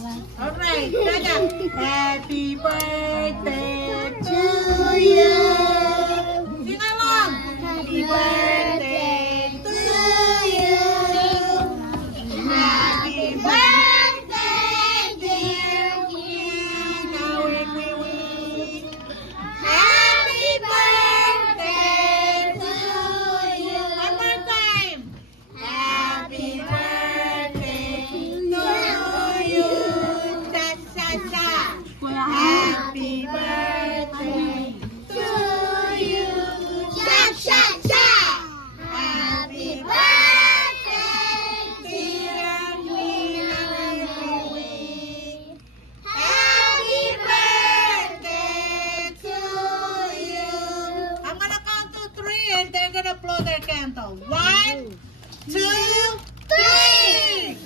Alright, Dada. Happy birthday to you. Sing along. Happy birthday to you. Happy birthday, dear Gina. Happy birthday to you. One more time. Happy birthday to you. Cha cha cha. Happy birthday to you. Cha cha cha. Happy birthday, dear Gina. Happy birthday to you. I'm gonna count to 3 and they're gonna blow their candle. 1, 2, 3.